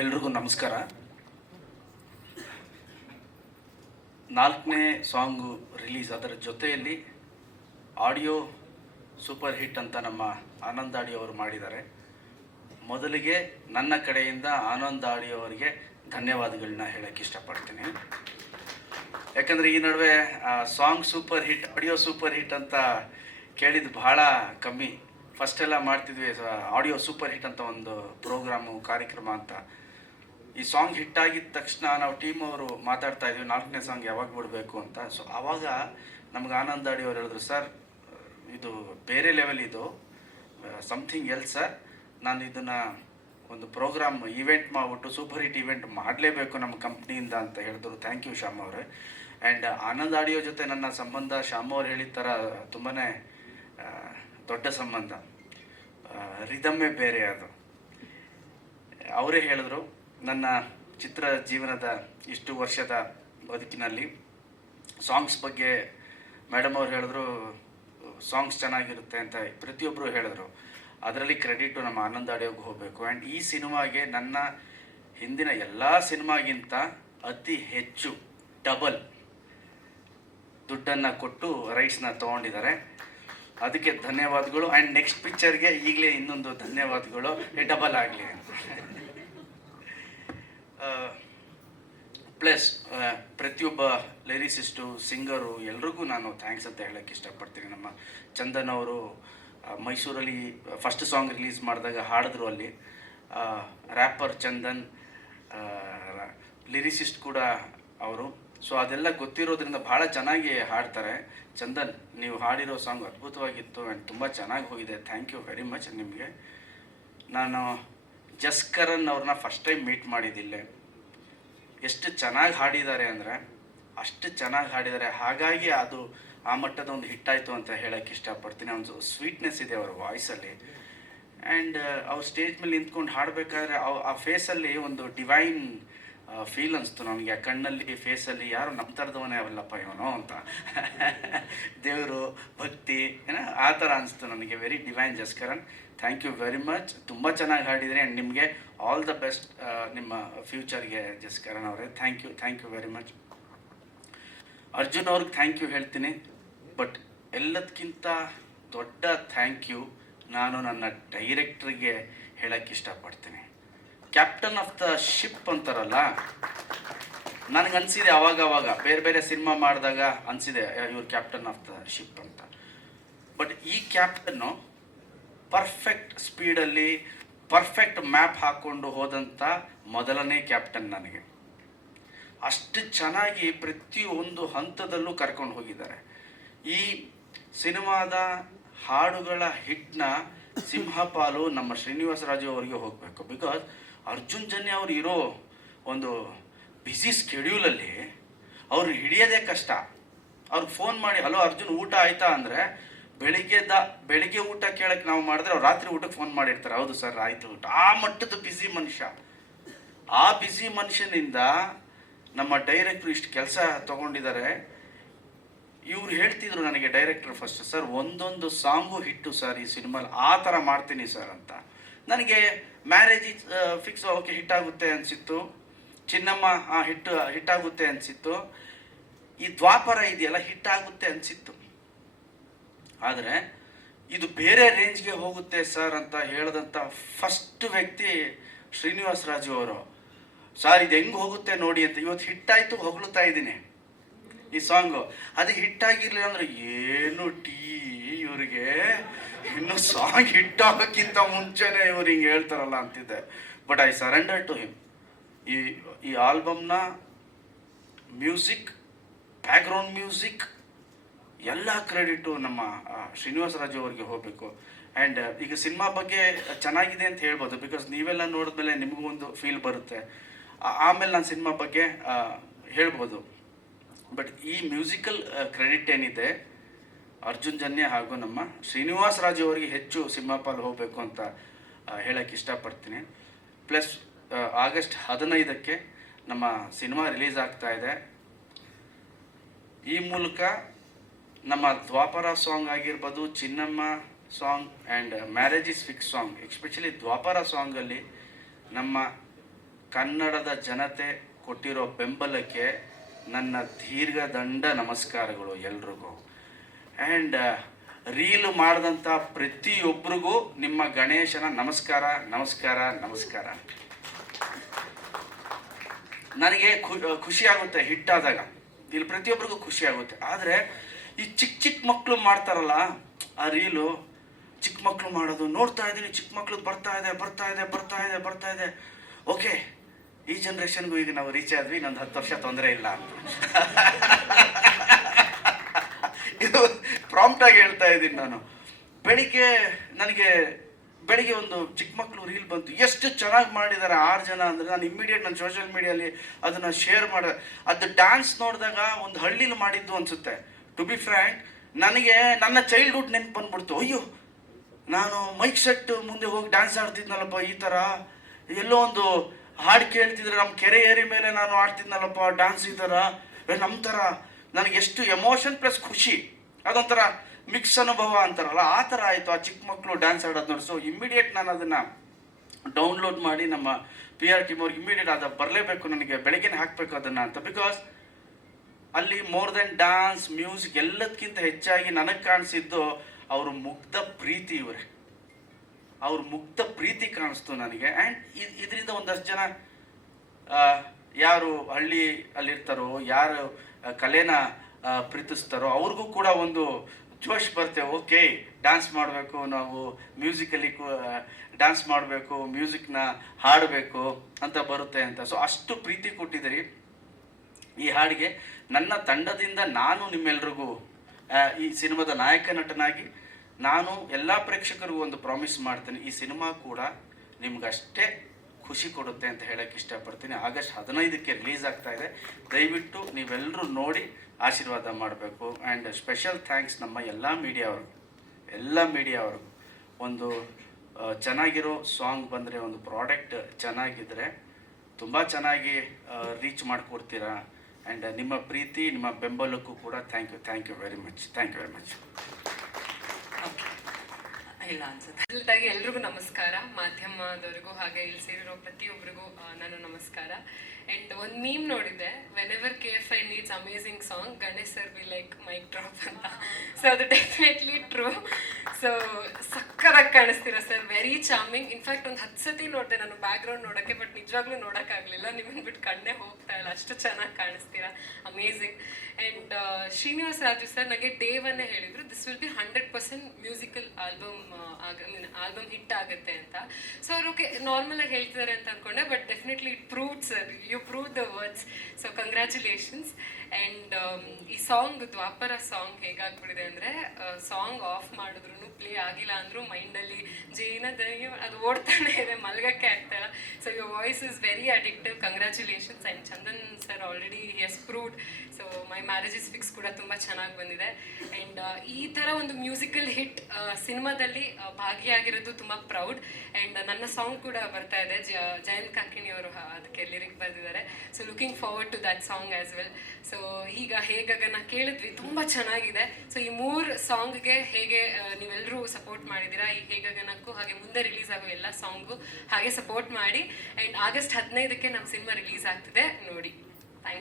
ಎಲ್ರಿಗೂ ನಮಸ್ಕಾರ. 4ನೇ ಸಾಂಗು ರಿಲೀಸ್, ಅದರ ಜೊತೆಯಲ್ಲಿ ಆಡಿಯೋ ಸೂಪರ್ ಹಿಟ್ ಅಂತ ನಮ್ಮ ಆನಂದ್ ಆಡಿಯೋ ಅವರು ಮಾಡಿದ್ದಾರೆ. ಮೊದಲಿಗೆ ನನ್ನ ಕಡೆಯಿಂದ ಆನಂದ್ ಆಡಿಯೋ ಅವರಿಗೆ ಧನ್ಯವಾದಗಳನ್ನ ಹೇಳಕ್ಕೆ ಇಷ್ಟಪಡ್ತೀನಿ. ಯಾಕಂದರೆ ಈ ನಡುವೆ song super hit, audio super hit ಅಂತ ಕೇಳಿದ್ದು ಬಹಳ ಕಮ್ಮಿ. ಫಸ್ಟೆಲ್ಲ ಮಾಡ್ತಿದ್ವಿ ಆಡಿಯೋ ಸೂಪರ್ ಹಿಟ್ ಅಂತ ಒಂದು ಪ್ರೋಗ್ರಾಮು, ಕಾರ್ಯಕ್ರಮ ಅಂತ. ಈ ಸಾಂಗ್ ಹಿಟ್ ಆಗಿದ ತಕ್ಷಣ ನಾವು ಟೀಮ್ ಅವರು ಮಾತಾಡ್ತಾ ಇದ್ವಿ 4ನೇ ಸಾಂಗ್ ಯಾವಾಗ ಬಿಡಬೇಕು ಅಂತ. ಸೊ ಆವಾಗ ನಮ್ಗೆ ಆನಂದ್ ಆಡಿ ಅವ್ರು ಹೇಳಿದ್ರು, ಸರ್ ಇದು ಬೇರೆ ಲೆವೆಲ್, ಇದು ಸಮಥಿಂಗ್ ಎಲ್ಸ್ ಸರ್, ನಾನು ಇದನ್ನು ಒಂದು ಪ್ರೋಗ್ರಾಮ್ ಈವೆಂಟ್ ಮಾಡಿಬಿಟ್ಟು ಸೂಪರ್ ಹಿಟ್ ಈವೆಂಟ್ ಮಾಡಲೇಬೇಕು ನಮ್ಮ ಕಂಪ್ನಿಯಿಂದ ಅಂತ ಹೇಳಿದ್ರು. ಥ್ಯಾಂಕ್ ಯು ಶ್ಯಾಮ್ ಅವರೇ. ಆ್ಯಂಡ್ ಆನಂದ್ ಆಡಿಯೋ ಜೊತೆ ನನ್ನ ಸಂಬಂಧ ಶ್ಯಾಮ್ ಅವ್ರು ಹೇಳಿದ ಥರ ತುಂಬಾ ದೊಡ್ಡ ಸಂಬಂಧ, ರಿದಮ್ಮೇ ಬೇರೆ ಅದು. ಅವರೇ ಹೇಳಿದ್ರು, ನನ್ನ ಚಿತ್ರ ಜೀವನದ ಇಷ್ಟು ವರ್ಷದ ಬದುಕಿನಲ್ಲಿ ಸಾಂಗ್ಸ್ ಬಗ್ಗೆ ಮೇಡಮ್ ಅವ್ರು ಹೇಳಿದ್ರು, ಸಾಂಗ್ಸ್ ಚೆನ್ನಾಗಿರುತ್ತೆ ಅಂತ ಪ್ರತಿಯೊಬ್ಬರು ಹೇಳಿದ್ರು. ಅದರಲ್ಲಿ ಕ್ರೆಡಿಟು ನಮ್ಮ ಆನಂದ್ ಆಡಿಯೋಗೆ ಹೋಗಬೇಕು. ಆ್ಯಂಡ್ ಈ ಸಿನಿಮಾಗೆ ನನ್ನ ಹಿಂದಿನ ಎಲ್ಲ ಸಿನಿಮಾಗಿಂತ ಅತಿ ಹೆಚ್ಚು ಡಬಲ್ ದುಡ್ಡನ್ನು ಕೊಟ್ಟು ರೈಟ್ಸ್ನ ತೊಗೊಂಡಿದ್ದಾರೆ. ಅದಕ್ಕೆ ಧನ್ಯವಾದಗಳು. ಆ್ಯಂಡ್ ನೆಕ್ಸ್ಟ್ ಪಿಕ್ಚರ್ಗೆ ಈಗಲೇ ಇನ್ನೊಂದು ಧನ್ಯವಾದಗಳು, ಡಬಲ್ ಆಗಲಿ. ಪ್ಲಸ್ ಪ್ರತಿಯೊಬ್ಬ ಲಿರಿಸಿಸ್ಟು, ಸಿಂಗರು ಎಲ್ರಿಗೂ ನಾನು ಥ್ಯಾಂಕ್ಸ್ ಅಂತ ಹೇಳೋಕ್ಕೆ ಇಷ್ಟಪಡ್ತೀನಿ. ನಮ್ಮ ಚಂದನ್ ಅವರು ಮೈಸೂರಲ್ಲಿ ಫಸ್ಟ್ ಸಾಂಗ್ ರಿಲೀಸ್ ಮಾಡಿದಾಗ ಹಾಡಿದ್ರು, ಅಲ್ಲಿ ರ್ಯಾಪರ್ ಚಂದನ್, ಲಿರಿಸಿಸ್ಟ್ ಕೂಡ ಅವರು. ಸೊ ಅದೆಲ್ಲ ಗೊತ್ತಿರೋದ್ರಿಂದ ಭಾಳ ಚೆನ್ನಾಗಿ ಹಾಡ್ತಾರೆ. ಚಂದನ್, ನೀವು ಹಾಡಿರೋ ಸಾಂಗ್ ಅದ್ಭುತವಾಗಿತ್ತು ಆ್ಯಂಡ್ ತುಂಬ ಚೆನ್ನಾಗಿ ಹೋಗಿದೆ. ಥ್ಯಾಂಕ್ ಯು ವೆರಿ ಮಚ್ ನಿಮಗೆ. ನಾನು ಜಸ್ಕರನ್ ಅವ್ರನ್ನ ಫಸ್ಟ್ ಟೈಮ್ ಮೀಟ್ ಮಾಡಿದ್ದಿಲ್ಲ. ಎಷ್ಟು ಚೆನ್ನಾಗಿ ಹಾಡಿದ್ದಾರೆ ಅಂದರೆ ಅಷ್ಟು ಚೆನ್ನಾಗಿ ಹಾಡಿದ್ದಾರೆ. ಹಾಗಾಗಿ ಅದು ಆ ಮಟ್ಟದ ಒಂದು ಹಿಟ್ಟಾಯಿತು ಅಂತ ಹೇಳೋಕ್ಕೆ ಇಷ್ಟಪಡ್ತೀನಿ. ಒಂದು ಸ್ವೀಟ್ನೆಸ್ ಇದೆ ಅವರ ವಾಯ್ಸಲ್ಲಿ. ಆ್ಯಂಡ್ ಅವ್ರು ಸ್ಟೇಜ್ ಮೇಲೆ ನಿಂತ್ಕೊಂಡು ಹಾಡಬೇಕಾದ್ರೆ ಆ ಫೇಸಲ್ಲಿ ಒಂದು ಡಿವೈನ್ ಫೀಲ್ ಅನಿಸ್ತು ನನಗೆ. ಆ ಕಣ್ಣಲ್ಲಿ, ಫೇಸಲ್ಲಿ ಯಾರು ನಮ್ಮ ಥರದವನೇ ಅವಲ್ಲಪ್ಪ ಇವನು ಅಂತ, ದೇವರು, ಭಕ್ತಿ ಏನೋ ಆ ಥರ ಅನಿಸ್ತು ನನಗೆ. Very divine Jaskaran. Thank you very much. ತುಂಬ ಚೆನ್ನಾಗಿ ಹಾಡಿದರೆ. ಆ್ಯಂಡ್ ನಿಮಗೆ ಆಲ್ ದ ಬೆಸ್ಟ್ ನಿಮ್ಮ ಫ್ಯೂಚರ್ಗೆ ಜಸ್ಕರನ್ ಅವರೇ. Thank you very much. Arjun ಅವ್ರಿಗೆ ಥ್ಯಾಂಕ್ ಯು ಹೇಳ್ತೀನಿ. ಬಟ್ ಎಲ್ಲದಕ್ಕಿಂತ ದೊಡ್ಡ ಥ್ಯಾಂಕ್ ಯು ನಾನು ನನ್ನ ಡೈರೆಕ್ಟ್ರಿಗೆ ಹೇಳೋಕ್ಕೆ ಇಷ್ಟಪಡ್ತೀನಿ. ಕ್ಯಾಪ್ಟನ್ ಆಫ್ ದ ಶಿಪ್ ಅಂತಾರಲ್ಲ, ನನಗನ್ಸಿದೆ ಅವಾಗ ಬೇರೆ ಬೇರೆ ಸಿನಿಮಾ ಮಾಡಿದಾಗ ಅನಿಸಿದೆ ಇವ್ರು ಕ್ಯಾಪ್ಟನ್ ಆಫ್ ದ ಶಿಪ್ ಅಂತ. ಬಟ್ ಈ ಕ್ಯಾಪ್ಟನ್ನು ಪರ್ಫೆಕ್ಟ್ ಸ್ಪೀಡಲ್ಲಿ ಪರ್ಫೆಕ್ಟ್ ಮ್ಯಾಪ್ ಹಾಕ್ಕೊಂಡು ಹೋದಂಥ ಮೊದಲನೇ ಕ್ಯಾಪ್ಟನ್ ನನಗೆ. ಅಷ್ಟು ಚೆನ್ನಾಗಿ ಪ್ರತಿಯೊಂದು ಹಂತದಲ್ಲೂ ಕರ್ಕೊಂಡು ಹೋಗಿದ್ದಾರೆ. ಈ ಸಿನಿಮಾದ ಹಾಡುಗಳ ಹಿಟ್ನ ಸಿಂಹಪಾಲು ನಮ್ಮ ಶ್ರೀನಿವಾಸ ರಾಜು ಅವರಿಗೆ ಹೋಗಬೇಕು. ಬಿಕಾಸ್ ಅರ್ಜುನ್ ಜನ್ಯ ಅವ್ರು ಇರೋ ಒಂದು ಬ್ಯುಸಿ ಸ್ಕೆಡ್ಯೂಲಲ್ಲಿ ಅವ್ರು ಹಿಡಿಯೋದೇ ಕಷ್ಟ. ಅವ್ರಿಗೆ ಫೋನ್ ಮಾಡಿ, ಹಲೋ ಅರ್ಜುನ್ ಊಟ ಆಯ್ತಾ ಅಂದರೆ ಬೆಳಿಗ್ಗೆ ಊಟ ಕೇಳಕ್ಕೆ ನಾವು ಮಾಡಿದ್ರೆ ಅವ್ರು ರಾತ್ರಿ ಊಟಕ್ಕೆ ಫೋನ್ ಮಾಡಿರ್ತಾರೆ, ಹೌದು ಸರ್ ಆಯಿತು ಊಟ. ಆ ಮಟ್ಟದ ಬ್ಯುಸಿ ಮನುಷ್ಯ. ಆ ಬ್ಯುಸಿ ಮನುಷ್ಯನಿಂದ ನಮ್ಮ ಡೈರೆಕ್ಟ್ರು ಇಷ್ಟು ಕೆಲಸ ತೊಗೊಂಡಿದ್ದಾರೆ. ಇವ್ರು ಹೇಳ್ತಿದ್ರು ನನಗೆ, ಡೈರೆಕ್ಟರ್ ಫಸ್ಟ್, ಸರ್ ಒಂದೊಂದು ಸಾಂಗು ಹಿಟ್ಟು ಸರ್ ಈ ಸಿನಿಮಾಲಿ, ಆ ಥರ ಮಾಡ್ತೀನಿ ಸರ್ ಅಂತ. ನನಗೆ ಮ್ಯಾರೇಜ್ ಫಿಕ್ಸ್, ಓಕೆ ಹಿಟ್ಟಾಗುತ್ತೆ ಅನಿಸಿತ್ತು. ಚಿನ್ನಮ್ಮ ಹಿಟ್ಟಾಗುತ್ತೆ ಅನಿಸಿತ್ತು. ಈ ದ್ವಾಪರ ಇದೆಯಲ್ಲ ಹಿಟ್ಟಾಗುತ್ತೆ ಅನಿಸಿತ್ತು. ಆದರೆ ಇದು ಬೇರೆ ರೇಂಜ್ಗೆ ಹೋಗುತ್ತೆ ಸರ್ ಅಂತ ಹೇಳಿದಂಥ ಫಸ್ಟ್ ವ್ಯಕ್ತಿ ಶ್ರೀನಿವಾಸ ರಾಜು ಅವರು. ಸರ್ ಇದು ಹೆಂಗೆ ಹೋಗುತ್ತೆ ನೋಡಿ ಅಂತ. ಇವತ್ತು ಹಿಟ್ಟಾಯಿತು, ಹೊಗಳುತ್ತಾ ಇದ್ದೀನಿ ಈ ಸಾಂಗು. ಅದಕ್ಕೆ ಹಿಟ್ಟಾಗಿರ್ಲಿಲ್ಲ ಅಂದರೆ ಏನು ಇವರಿಗೆ ಇನ್ನು ಸಾಂಗ್ ಹಿಟ್ಟಾಗೋಕ್ಕಿಂತ ಮುಂಚೆನೇ ಇವ್ರು ಹಿಂಗೆ ಹೇಳ್ತಾರಲ್ಲ ಅಂತಿದ್ದೆ. But I surrender to him. ಈ ಆಲ್ಬಮ್ನ ಮ್ಯೂಸಿಕ್, ಬ್ಯಾಕ್ಗ್ರೌಂಡ್ ಮ್ಯೂಸಿಕ್ ಎಲ್ಲ ಕ್ರೆಡಿಟು ನಮ್ಮ ಶ್ರೀನಿವಾಸ ರಾಜು ಅವರಿಗೆ ಹೋಗಬೇಕು. ಆ್ಯಂಡ್ ಈಗ ಸಿನಿಮಾ ಬಗ್ಗೆ ಚೆನ್ನಾಗಿದೆ ಅಂತ ಹೇಳ್ಬೋದು, ಬಿಕಾಸ್ ನೀವೆಲ್ಲ ನೋಡಿದ್ಮೇಲೆ ನಿಮಗೂ ಒಂದು ಫೀಲ್ ಬರುತ್ತೆ. ಆಮೇಲೆ ನಾನು ಸಿನಿಮಾ ಬಗ್ಗೆ ಹೇಳ್ಬೋದು. ಬಟ್ ಈ ಮ್ಯೂಸಿಕಲ್ ಕ್ರೆಡಿಟ್ ಏನಿದೆ ಅರ್ಜುನ್ ಜನ್ಯ ಹಾಗೂ ನಮ್ಮ ಶ್ರೀನಿವಾಸ ರಾಜು ಅವರಿಗೆ ಹೆಚ್ಚು ಸಿನಿಮಾ ಪಾಲು ಹೋಗಬೇಕು ಅಂತ ಹೇಳೋಕ್ಕೆ ಇಷ್ಟಪಡ್ತೀನಿ. ಪ್ಲಸ್ ಆಗಸ್ಟ್ 15ಕ್ಕೆ ನಮ್ಮ ಸಿನಿಮಾ ರಿಲೀಸ್ ಆಗ್ತಾ ಇದೆ. ಈ ಮೂಲಕ ನಮ್ಮ ದ್ವಾಪರ ಸಾಂಗ್ ಆಗಿರ್ಬೋದು, Chinnamma song and marriage is fix song, especially Dwapara ಸಾಂಗಲ್ಲಿ ನಮ್ಮ ಕನ್ನಡದ ಜನತೆ ಕೊಟ್ಟಿರೋ ಬೆಂಬಲಕ್ಕೆ ನನ್ನ ದೀರ್ಘದಂಡ ನಮಸ್ಕಾರಗಳು ಎಲ್ರಿಗೂ. ಆ್ಯಂಡ್ ರೀಲ್ ಮಾಡಿದಂಥ ಪ್ರತಿಯೊಬ್ಬರಿಗೂ ನಿಮ್ಮ ಗಣೇಶನ ನಮಸ್ಕಾರ ನಮಸ್ಕಾರ ನಮಸ್ಕಾರ. ನನಗೆ ಖುಷಿ ಆಗುತ್ತೆ ಹಿಟ್ಟಾದಾಗ, ಇಲ್ಲಿ ಪ್ರತಿಯೊಬ್ಬರಿಗೂ ಖುಷಿ ಆಗುತ್ತೆ. ಆದರೆ ಈ ಚಿಕ್ಕ ಚಿಕ್ಕ ಮಕ್ಕಳು ಮಾಡ್ತಾರಲ್ಲ ಆ ರೀಲು, ಚಿಕ್ಕ ಮಕ್ಕಳು ಮಾಡೋದು ನೋಡ್ತಾ ಇದ್ದೀನಿ, ಚಿಕ್ಕ ಮಕ್ಕಳು ಬರ್ತಾ ಇದೆ ಬರ್ತಾ ಇದೆ ಬರ್ತಾ ಇದೆ ಬರ್ತಾ ಇದೆ. ಓಕೆ, ಈ ಜನ್ರೇಷನ್ಗೂ ಈಗ ನಾವು ರೀಚ್ ಆದ್ವಿ, ಇನ್ನೊಂದು 10 ವರ್ಷ ತೊಂದರೆ ಇಲ್ಲ ಅಂತ ಇದು ಪ್ರಾಂಪ್ಟಾಗಿ ಹೇಳ್ತಾ ಇದ್ದೀನಿ ನಾನು. ಬೆಳಿಗ್ಗೆ ಒಂದು ಚಿಕ್ಕ ಮಕ್ಕಳು ರೀಲ್ ಬಂತು, ಎಷ್ಟು ಚೆನ್ನಾಗಿ ಮಾಡಿದ್ದಾರೆ 6 ಜನ ಅಂದರೆ ನಾನು ಇಮ್ಮಿಡಿಯೇಟ್ ನನ್ನ ಸೋಷಿಯಲ್ ಮೀಡಿಯಲ್ಲಿ ಅದನ್ನು ಶೇರ್ ಮಾಡಿದೆ. ಅದು ಡ್ಯಾನ್ಸ್ ನೋಡಿದಾಗ ಒಂದು ಹಳ್ಳಿಲಿ ಮಾಡಿದ್ದು ಅನಿಸುತ್ತೆ. ಟು ಬಿ ಫ್ರ್ಯಾಂಕ್, ನನಗೆ ನನ್ನ ಚೈಲ್ಡ್ಹುಡ್ ನೆನಪು ಬಂದ್ಬಿಡ್ತು. ಅಯ್ಯೋ, ನಾನು ಮೈಕ್ ಸೆಟ್ ಮುಂದೆ ಹೋಗಿ ಡ್ಯಾನ್ಸ್ ಆಡ್ತಿದ್ನಲ್ಲಪ್ಪ, ಈ ಥರ ಎಲ್ಲೋ ಒಂದು ಹಾಡು ಕೇಳ್ತಿದ್ರೆ ನಮ್ಮ ಕೆರೆ ಏರಿ ಮೇಲೆ ನಾನು ಆಡ್ತಿದ್ನಲ್ಲಪ್ಪ ಡ್ಯಾನ್ಸ್, ಈ ಥರ ನಮ್ಮ ಥರ ನನಗೆ ಎಷ್ಟು ಎಮೋಷನ್ ಪ್ಲಸ್ ಖುಷಿ, ಅದೊಂಥರ ಮಿಕ್ಸ್ ಅನುಭವ ಅಂತಾರಲ್ಲ, ಆ ಥರ ಆಯಿತು ಆ ಚಿಕ್ಕ ಮಕ್ಕಳು ಡ್ಯಾನ್ಸ್ ಆಡೋದು ನೋಡಿ. ಸೊ ಇಮ್ಮಿಡಿಯೇಟ್ ನಾನು ಅದನ್ನು ಡೌನ್ಲೋಡ್ ಮಾಡಿ ನಮ್ಮ PR ಟೀಮ್ ಅವ್ರಿಗೆ ಇಮ್ಮಿಡಿಯೇಟ್ ಅದು ಬರಲೇಬೇಕು, ನನಗೆ ಬೆಳಗ್ಗೆನೇ ಹಾಕಬೇಕು ಅದನ್ನು ಅಂತ. ಬಿಕಾಸ್ ಅಲ್ಲಿ ಮೋರ್ ದೆನ್ ಡ್ಯಾನ್ಸ್ ಮ್ಯೂಸಿಕ್ ಎಲ್ಲದಕ್ಕಿಂತ ಹೆಚ್ಚಾಗಿ ನನಗೆ ಕಾಣಿಸಿದ್ದು ಅವರು ಮುಗ್ಧ ಪ್ರೀತಿ. ಇವರೇ ಅವ್ರ ಮುಗ್ಧ ಪ್ರೀತಿ ಕಾಣಿಸ್ತು ನನಗೆ. ಆ್ಯಂಡ್ ಇದರಿಂದ ಒಂದಷ್ಟು ಜನ ಯಾರು ಹಳ್ಳಿ ಅಲ್ಲಿರ್ತಾರೋ, ಯಾರು ಕಲೆನ ಪ್ರೀತಿಸ್ತಾರೋ ಅವ್ರಿಗೂ ಕೂಡ ಒಂದು ಜೋಶ್ ಬರುತ್ತೆ. ಓಕೆ, ಡ್ಯಾನ್ಸ್ ಮಾಡಬೇಕು, ನಾವು ಮ್ಯೂಸಿಕಲ್ಲಿ ಡ್ಯಾನ್ಸ್ ಮಾಡಬೇಕು, ಮ್ಯೂಸಿಕ್ನ ಹಾಡಬೇಕು ಅಂತ ಬರುತ್ತೆ ಅಂತ. ಸೊ ಅಷ್ಟು ಪ್ರೀತಿ ಕೊಟ್ಟಿದ್ದೀರಿ ಈ ಹಾಡಿಗೆ. ನನ್ನ ತಂಡದಿಂದ ನಾನು ನಿಮ್ಮೆಲ್ರಿಗೂ ಈ ಸಿನಿಮಾದ ನಾಯಕ ನಟನಾಗಿ ನಾನು ಎಲ್ಲ ಪ್ರೇಕ್ಷಕರಿಗೂ ಒಂದು ಪ್ರಾಮಿಸ್ ಮಾಡ್ತೀನಿ, ಈ ಸಿನಿಮಾ ಕೂಡ ನಿಮ್ಗಷ್ಟೇ ಖುಷಿ ಕೊಡುತ್ತೆ ಅಂತ ಹೇಳಕ್ಕೆ ಇಷ್ಟಪಡ್ತೀನಿ. ಆಗಸ್ಟ್ 15ಕ್ಕೆ ರಿಲೀಸ್ ಆಗ್ತಾ ಇದೆ. ದಯವಿಟ್ಟು ನೀವೆಲ್ಲರೂ ನೋಡಿ ಆಶೀರ್ವಾದ ಮಾಡಬೇಕು. ಆ್ಯಂಡ್ ಸ್ಪೆಷಲ್ ಥ್ಯಾಂಕ್ಸ್ ನಮ್ಮ ಎಲ್ಲ ಮೀಡಿಯಾವ್ರಿಗೂ. ಒಂದು ಚೆನ್ನಾಗಿರೋ ಸಾಂಗ್ ಬಂದರೆ, ಒಂದು ಪ್ರಾಡಕ್ಟ್ ಚೆನ್ನಾಗಿದ್ದರೆ ತುಂಬ ಚೆನ್ನಾಗಿ ರೀಚ್ ಮಾಡಿಕೊಡ್ತೀರಾ. ಆ್ಯಂಡ್ ನಿಮ್ಮ ಪ್ರೀತಿ, ನಿಮ್ಮ ಬೆಂಬಲಕ್ಕೂ ಕೂಡ ಥ್ಯಾಂಕ್ ಯು ವೆರಿ ಮಚ್. ಇಲ್ಲ ಅನ್ಸುತ್ತೆ. ಎಲ್ರಿಗೂ ನಮಸ್ಕಾರ, ಮಾಧ್ಯಮದವ್ರಿಗೂ ಹಾಗೆ ಇಲ್ಲಿ ಸೇರಿರೋ ಪ್ರತಿಯೊಬ್ಬರಿಗೂ ನಾನು ನಮಸ್ಕಾರ. ಆ್ಯಂಡ್ ಒಂದು ಮೀಮ್ ನೋಡಿದ್ದೆ, whenever KFI needs amazing song, Ganesh sir be like mic drop ಅಂತ. ಸೊ ಅದು ಡೆಫಿನೆಟ್ಲಿ ಟ್ರೂ. ಸೊ ಸಕ್ಕತ್ತಾಗಿ ಕಾಣಿಸ್ತೀರ ಸರ್, ವೆರಿ ಚಾರ್ಮಿಂಗ್. ಇನ್ಫ್ಯಾಕ್ಟ್ ಒಂದು 10 ಸತಿ ನೋಡಿದೆ ನಾನು ಬ್ಯಾಕ್ಗ್ರೌಂಡ್ ನೋಡೋಕ್ಕೆ, ಬಟ್ ನಿಜವಾಗ್ಲೂ ನೋಡೋಕ್ಕಾಗಲಿಲ್ಲ, ನಿಮ್ಮನ್ನು ಬಿಟ್ಟು ಕಣ್ಣೇ ಹೋಗ್ತಾ ಇಲ್ಲ, ಅಷ್ಟು ಚೆನ್ನಾಗಿ ಕಾಣಿಸ್ತೀರಾ, amazing. And Srinivas Raju sir ನನಗೆ ಡೇ ಒನ್ನೇ ಹೇಳಿದರು, this will be 100% musical album hit ಆಗುತ್ತೆ ಅಂತ. ಸೊ ಅವರು ಓಕೆ ನಾರ್ಮಲ್ ಆಗಿ ಹೇಳ್ತಿದ್ದಾರೆ ಅಂತ ಅನ್ಕೊಂಡೆ, but definitely it proved sir, you prove the words. So congratulations. And ಈ ಸಾಂಗ್ ದ್ವಾಪರ ಸಾಂಗ್ ಹೇಗಾಗ್ಬಿಟ್ಟಿದೆ ಅಂದರೆ, ಸಾಂಗ್ ಆಫ್ ಮಾಡಿದ್ರು ಪ್ಲೇ ಆಗಿಲ್ಲ ಅಂದರೂ ಮೈಂಡಲ್ಲಿ ಜೈನದನಿಗೆ ಅದು ಓಡ್ತಾನೆ ಇದೆ, ಮಲ್ಗಕ್ಕೆ ಆಗ್ತಾಯಿಲ್ಲ. So your voice is very addictive. Congratulations. And Chandan sir already he has proved. So my marriage is fix ಕೂಡ ತುಂಬ ಚೆನ್ನಾಗಿ ಬಂದಿದೆ. ಆ್ಯಂಡ್ ಈ ಥರ ಒಂದು ಮ್ಯೂಸಿಕಲ್ ಹಿಟ್ ಸಿನಿಮಾದಲ್ಲಿ ಭಾಗಿಯಾಗಿರೋದು ತುಂಬ ಪ್ರೌಡ್. ಆ್ಯಂಡ್ ನನ್ನ ಸಾಂಗ್ ಕೂಡ ಬರ್ತಾ ಇದೆ, ಜಯಂತ್ ಕಾಕಿಣಿ ಅವರು ಅದಕ್ಕೆ ಲಿರಿಕ್ ಬರೆದಿದ್ದಾರೆ. So looking forward to that song as well. So ಈಗ ಹೇಗಾಗನ ಕೇಳಿದ್ವಿ, ತುಂಬ ಚೆನ್ನಾಗಿದೆ. ಸೊ ಈ 3 ಸಾಂಗ್ಗೆ ಹೇಗೆ ನೀವೆಲ್ಲರೂ ಸಪೋರ್ಟ್ ಮಾಡಿದ್ದೀರಾ, ಈ ಹೇಗಾಗನಕ್ಕೂ ಹಾಗೆ ಮುಂದೆ ರಿಲೀಸ್ ಆಗೋ ಎಲ್ಲ ಸಾಂಗು ಹಾಗೆ ಸಪೋರ್ಟ್ ಮಾಡಿ. ಆ್ಯಂಡ್ ಆಗಸ್ಟ್ 15ಕ್ಕೆ ನಮ್ಮ ಸಿನಿಮಾ ರಿಲೀಸ್ ಆಗ್ತಿದೆ, ನೋಡಿ.